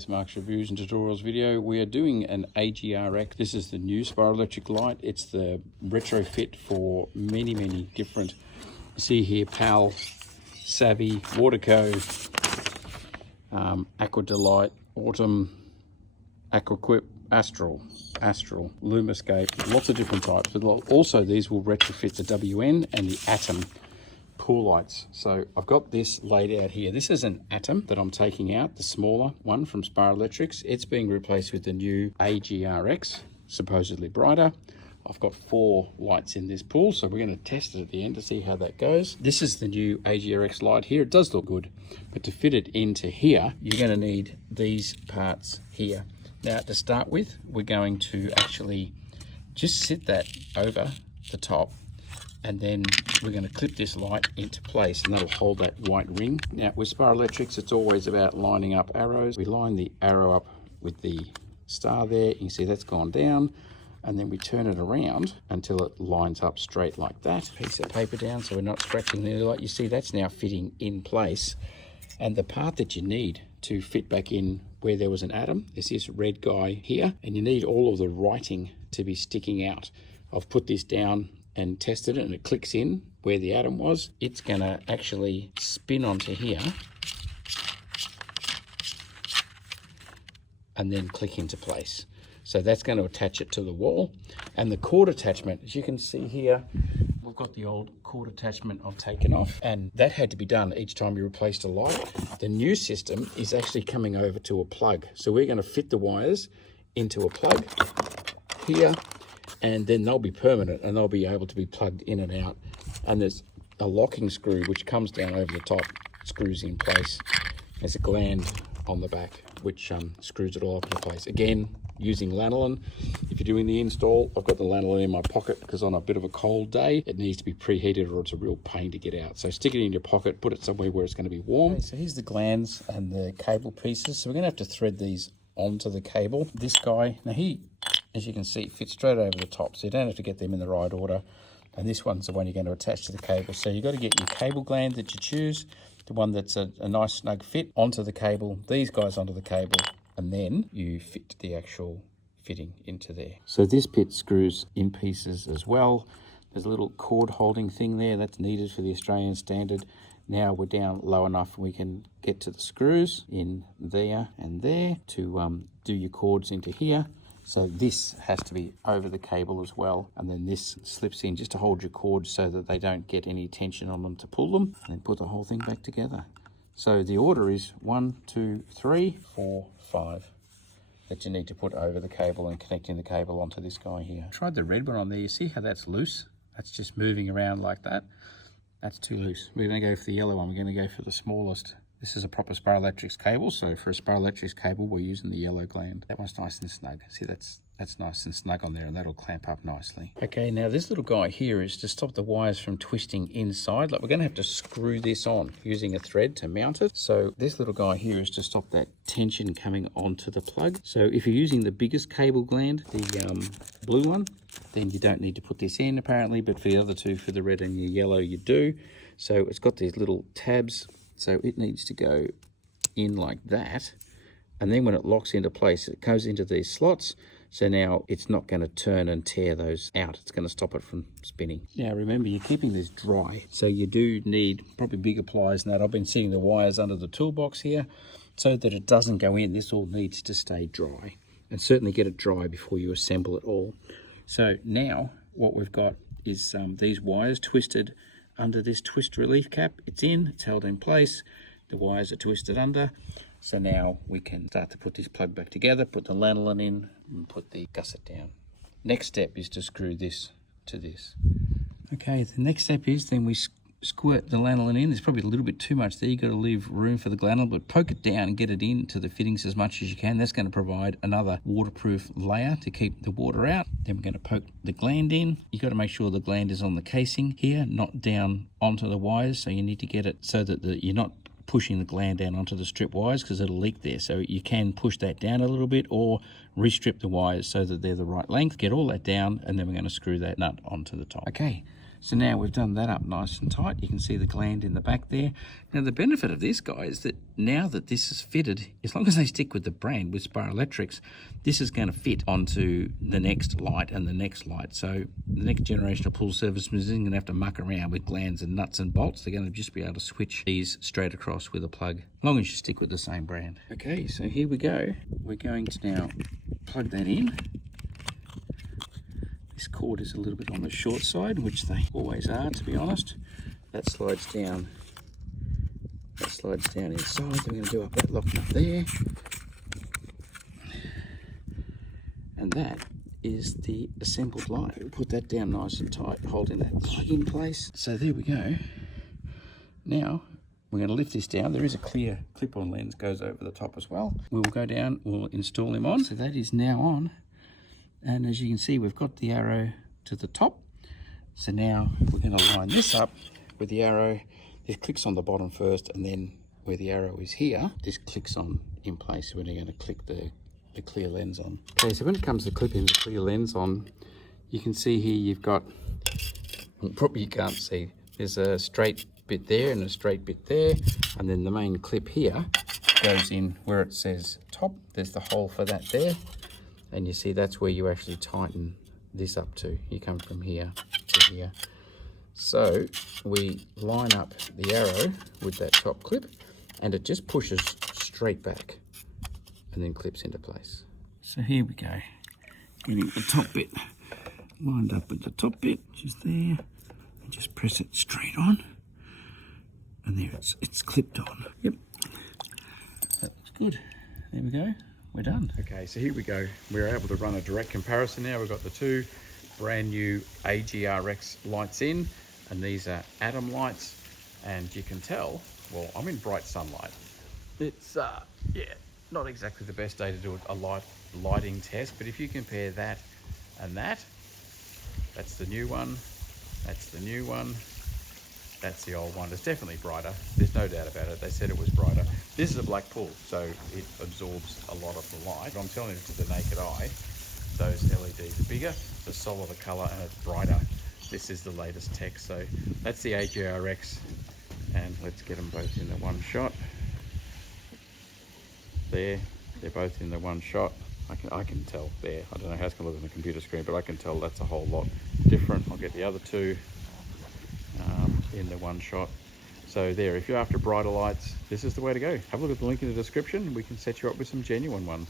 this Mark's Reviews and Tutorials video. We are doing an AGRX. This is the new spiral electric light. It's the retrofit for many different, you see here, PAL, Savvy, Waterco, Aqua Delight, Autumn, Aquaquip, Astral, Lumiscape, lots of different types. But also these will retrofit the WN and the Atom pool lights. So I've got this laid out here. This is an Atom that I'm taking out, the smaller one from Spiral Electrics. It's being replaced with the new AGRX, supposedly brighter. I've got 4 lights in this pool, so we're going to test it at the end to see how that goes. This is the new AGRX light here. It does look good, but to fit it into here, you're going to need these parts here. Now, to start with, we're going to actually just sit that over the top, and then we're going to clip this light into place, and that'll hold that white ring. Now, with Spiral Electrics, it's always about lining up arrows. We line the arrow up with the star there. You can see that's gone down, and then we turn it around until it lines up straight like that. Piece of paper down so we're not scratching the light. You see that's now fitting in place. And the part that you need to fit back in where there was an Atom is this red guy here, and you need all of the writing to be sticking out. I've put this down and tested it, and it clicks in where the Atom was. It's going to actually spin onto here and then click into place. So that's going to attach it to the wall. And the cord attachment, as you can see here, we've got the old cord attachment I've taken off, and that had to be done each time you replaced a light. The new system is actually coming over to a plug. So we're going to fit the wires into a plug here, and then they'll be permanent and they'll be able to be plugged in and out. And there's a locking screw which comes down over the top, screws in place. There's a gland on the back which screws it all up in place. Again, using lanolin. If you're doing the install, I've got the lanolin in my pocket because on a bit of a cold day, it needs to be preheated or it's a real pain to get out. So stick it in your pocket, put it somewhere where it's going to be warm. Okay, so here's the glands and the cable pieces. So we're going to have to thread these onto the cable. This guy, now he, as you can see, fits straight over the top, so you don't have to get them in the right order. And this one's the one you're going to attach to the cable. So you've got to get your cable gland that you choose, the one that's a nice snug fit, onto the cable, these guys onto the cable, and then you fit the actual fitting into there. So this bit screws in pieces as well. There's a little cord holding thing there that's needed for the Australian standard. Now we're down low enough we can get to the screws in there and there to do your cords into here. So this has to be over the cable as well, and then this slips in just to hold your cords so that they don't get any tension on them to pull them, and then put the whole thing back together. So the order is 1, 2, 3, 4, 5 that you need to put over the cable and connecting the cable onto this guy here. I tried the red one on there. You see how that's loose? That's just moving around like that. That's too loose. We're going to go for the yellow one. We're going to go for the smallest. This is a proper Spiral Electrics cable, so for a Spiral Electrics cable, we're using the yellow gland. That one's nice and snug. See, that's nice and snug on there, and that'll clamp up nicely. Okay, now this little guy here is to stop the wires from twisting inside. Like, we're going to have to screw this on using a thread to mount it. So this little guy here is to stop that tension coming onto the plug. So if you're using the biggest cable gland, the blue one, then you don't need to put this in apparently, but for the other two, for the red and the yellow, you do. So it's got these little tabs. So it needs to go in like that. And then when it locks into place, it goes into these slots. So now it's not going to turn and tear those out. It's going to stop it from spinning. Now remember, you're keeping this dry. So you do need probably bigger pliers than that. I've been seeing the wires under the toolbox here so that it doesn't go in. This all needs to stay dry. And certainly get it dry before you assemble it all. So now what we've got is these wires twisted under this twist relief cap. It's held in place. The wires are twisted under. So now we can start to put this plug back together, put the lanolin in, and put the gusset down. Next step is to screw this to this. Okay, the next step is then we squirt the lanolin in. There's probably a little bit too much there. You've got to leave room for the lanolin, but poke it down and get it into the fittings as much as you can. That's going to provide another waterproof layer to keep the water out. Then we're going to poke the gland in. You've got to make sure the gland is on the casing here, not down onto the wires. So you need to get it so that you're not pushing the gland down onto the strip wires because it'll leak there. So you can push that down a little bit or restrip the wires so that they're the right length. Get all that down, and then we're going to screw that nut onto the top. Okay, So now we've done that up nice and tight. You can see the gland in the back there. Now the benefit of this, guy, is that now that this is fitted, as long as they stick with the brand, with Spar Electrics, this is going to fit onto the next light and the next light. So the next generation of pool servicemen isn't going to have to muck around with glands and nuts and bolts. They're going to just be able to switch these straight across with a plug, as long as you stick with the same brand. Okay, so here we go. We're going to now plug that in. This cord is a little bit on the short side, which they always are, to be honest. That slides down. That slides down inside. We're going to do up that lock up there. And that is the assembled light. We'll put that down nice and tight, holding that plug in place. So there we go. Now we're going to lift this down. There is a clear clip-on lens goes over the top as well. We'll go down, we'll install him on. So that is now on. And as you can see, we've got the arrow to the top. So now we're going to line this up with the arrow. This clicks on the bottom first, and then where the arrow is here, this clicks on in place. We're going to click the clear lens on. Okay, so when it comes to clipping the clear lens on, you can see here you've got, well, probably you can't see, there's a straight bit there and a straight bit there, and then the main clip here goes in where it says top. There's the hole for that there. And you see that's where you actually tighten this up to. You come from here to here. So we line up the arrow with that top clip, and it just pushes straight back and then clips into place. So here we go. Getting the top bit lined up with the top bit, just there. And just press it straight on. And there it's clipped on. Yep. That looks good. There we go. We're done. Okay, so here we go. We're able to run a direct comparison now. We've got the two brand new AGRX lights in, and these are Atom lights, and you can tell, well, I'm in bright sunlight. It's, yeah, not exactly the best day to do a lighting test, but if you compare that and that's the new one, that's the new one, that's the old one. It's definitely brighter. There's no doubt about it. They said it was brighter. This is a black pool, so it absorbs a lot of the light. I'm telling you, to the naked eye, those LEDs are bigger, the solider colour, and it's brighter. This is the latest tech. So that's the AGRX, and let's get them both in the one shot. There, they're both in the one shot. I can tell there. I don't know how it's going to look on the computer screen, but I can tell that's a whole lot different. I'll get the other two in the one shot. So there, if you're after brighter lights, this is the way to go. Have a look at the link in the description, and we can set you up with some genuine ones.